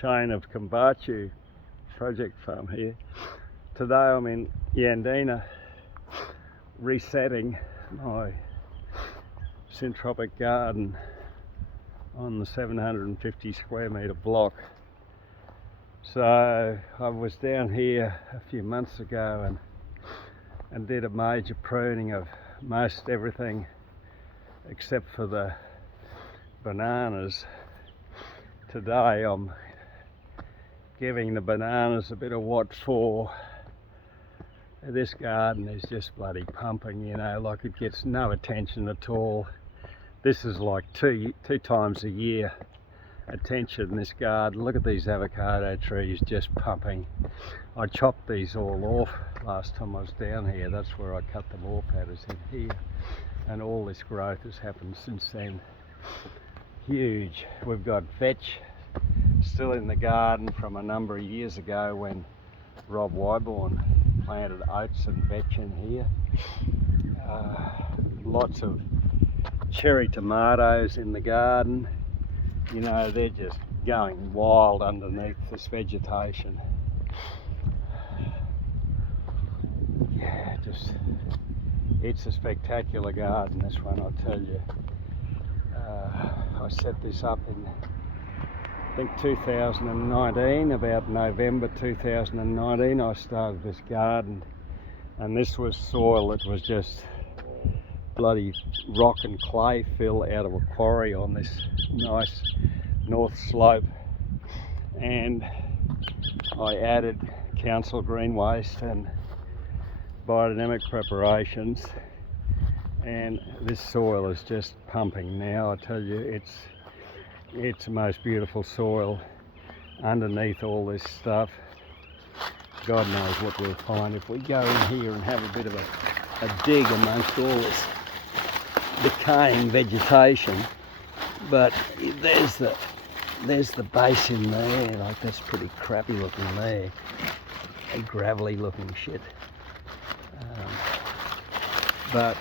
Shane of Kumbachu project farm here. Today I'm in Yandina resetting my syntropic garden on the 750 square metre block. So I was down here a few months ago and did a major pruning of most everything except for the bananas. Today I'm giving the bananas a bit of what for. This garden is just bloody pumping, you know, like it gets no attention at all. This is like two times a year attention in this garden. Look at these avocado trees just pumping. I chopped these all off last time I was down here. That's where I cut them off at, is in here. And all this growth has happened since then. Huge. We've got vetch still in the garden from a number of years ago when Rob Wyborn planted oats and vetch in here. Lots of cherry tomatoes in the garden. You know, they're just going wild underneath this vegetation. Yeah, it's a spectacular garden, this one, I tell you. I set this up in, I think, 2019, about November 2019 I started this garden, and this was soil that was just bloody rock and clay fill out of a quarry on this nice north slope, and I added council green waste and biodynamic preparations, and this soil is just pumping now. I tell you, it's the most beautiful soil underneath all this stuff. God knows what we'll find if we go in here and have a bit of a dig amongst all this decaying vegetation. But there's the basin there, like that's pretty crappy looking there, a gravelly looking shit. But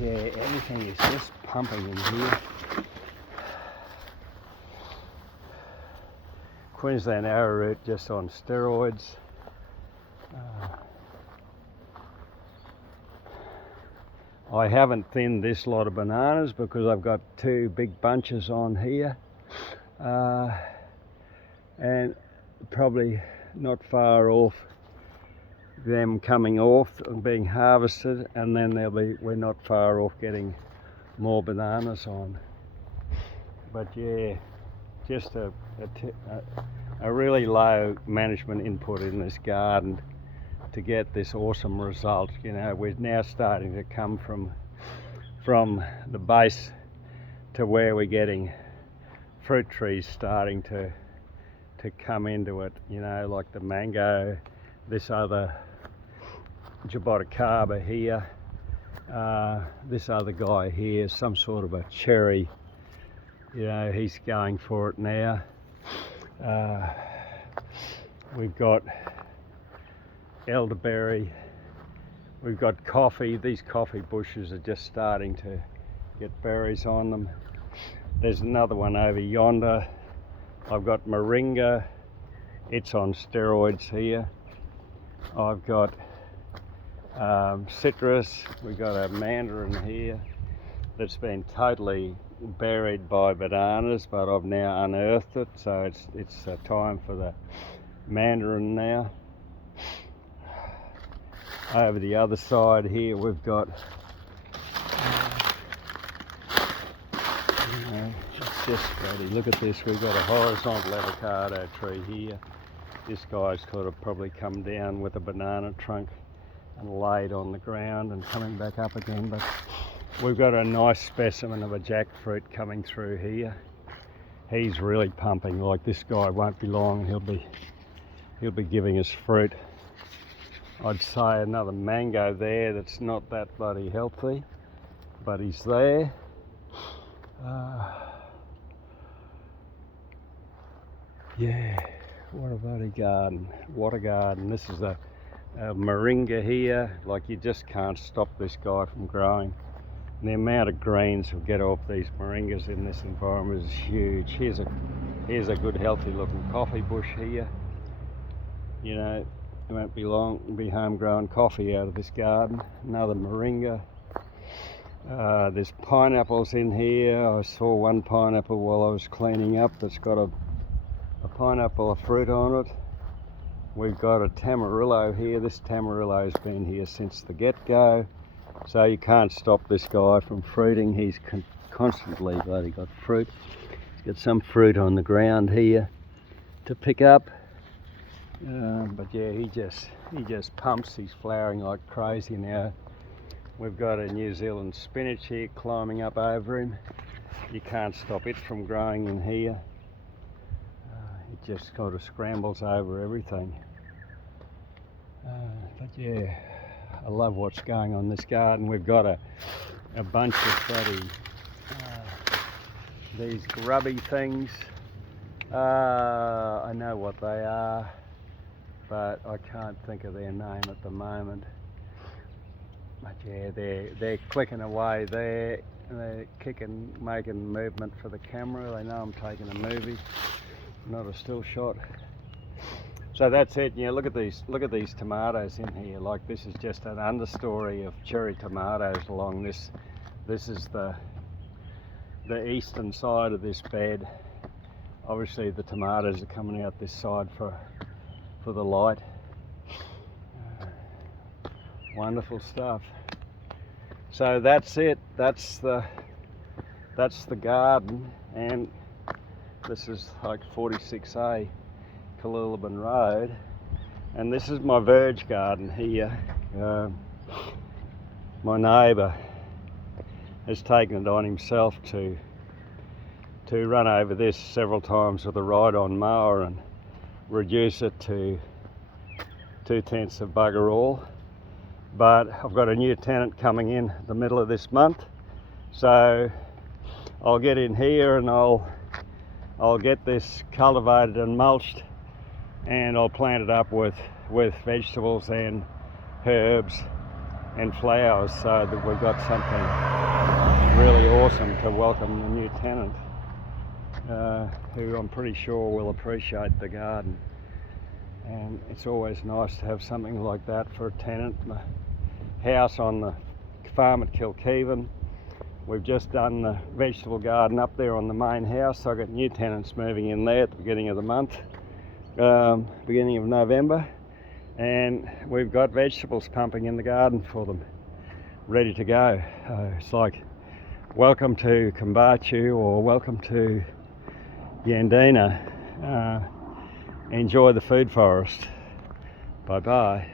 yeah, everything is just pumping in here. Queensland arrowroot just on steroids. I haven't thinned this lot of bananas because I've got two big bunches on here, and probably not far off them coming off and being harvested, and then we're not far off getting more bananas on. But yeah, just a really low management input in this garden to get this awesome result. You know, we're now starting to come from the base to where we're getting fruit trees starting to come into it, you know, like the mango, this other jaboticaba here, this other guy here, some sort of a cherry, you know, he's going for it now. We've got elderberry, we've got coffee. These coffee bushes are just starting to get berries on them. There's another one over yonder. I've got moringa, it's on steroids here. I've got citrus, we've got a mandarin here that's been totally buried by bananas, but I've now unearthed it, so it's time for the mandarin now. Over the other side here we've got, you know, it's just bloody, look at this, we've got a horizontal avocado tree here. This guy's could have probably come down with a banana trunk and laid on the ground and coming back up again, but we've got a nice specimen of a jackfruit coming through here. He's really pumping. Like, this guy won't be long, he'll be giving us fruit. I'd say another mango there that's not that bloody healthy, but he's there. Yeah, what a bloody garden, what a garden. This is a moringa here, like you just can't stop this guy from growing. The amount of greens we get off these moringas in this environment is huge. Here's a good healthy looking coffee bush here. You know, it won't be long, it'll be homegrown coffee out of this garden. Another moringa. There's pineapples in here. I saw one pineapple while I was cleaning up that's got a pineapple, a fruit on it. We've got a tamarillo here. This tamarillo's been here since the get-go, so you can't stop this guy from fruiting. He's constantly bloody got fruit. He's got some fruit on the ground here to pick up. But yeah, he just pumps. He's flowering like crazy now. We've got a New Zealand spinach here climbing up over him. You can't stop it from growing in here. It just kind of scrambles over everything. But yeah, I love what's going on in this garden. We've got a bunch of bloody these grubby things. I know what they are, but I can't think of their name at the moment. But yeah, they're clicking away there. They're kicking, making movement for the camera. They know I'm taking a movie, not a still shot. So that's it. Yeah, look at these tomatoes in here. Like, this is just an understory of cherry tomatoes along this. This is the eastern side of this bed. Obviously the tomatoes are coming out this side for the light. Wonderful stuff. So that's it. That's the garden, and this is like 46A Kalulaban Road, and this is my verge garden here. My neighbour has taken it on himself to run over this several times with a ride-on mower and reduce it to 2/10 of bugger all. But I've got a new tenant coming in the middle of this month, so I'll get in here and I'll get this cultivated and mulched, and I'll plant it up with vegetables and herbs and flowers, so that we've got something really awesome to welcome the new tenant, who I'm pretty sure will appreciate the garden. And it's always nice to have something like that for a tenant. The house on the farm at Kilkeven, we've just done the vegetable garden up there on the main house. So I've got new tenants moving in there at the beginning of the month, beginning of November, and we've got vegetables pumping in the garden for them, ready to go. It's like, welcome to Kumbachu, or welcome to Yandina. Enjoy the food forest. Bye bye.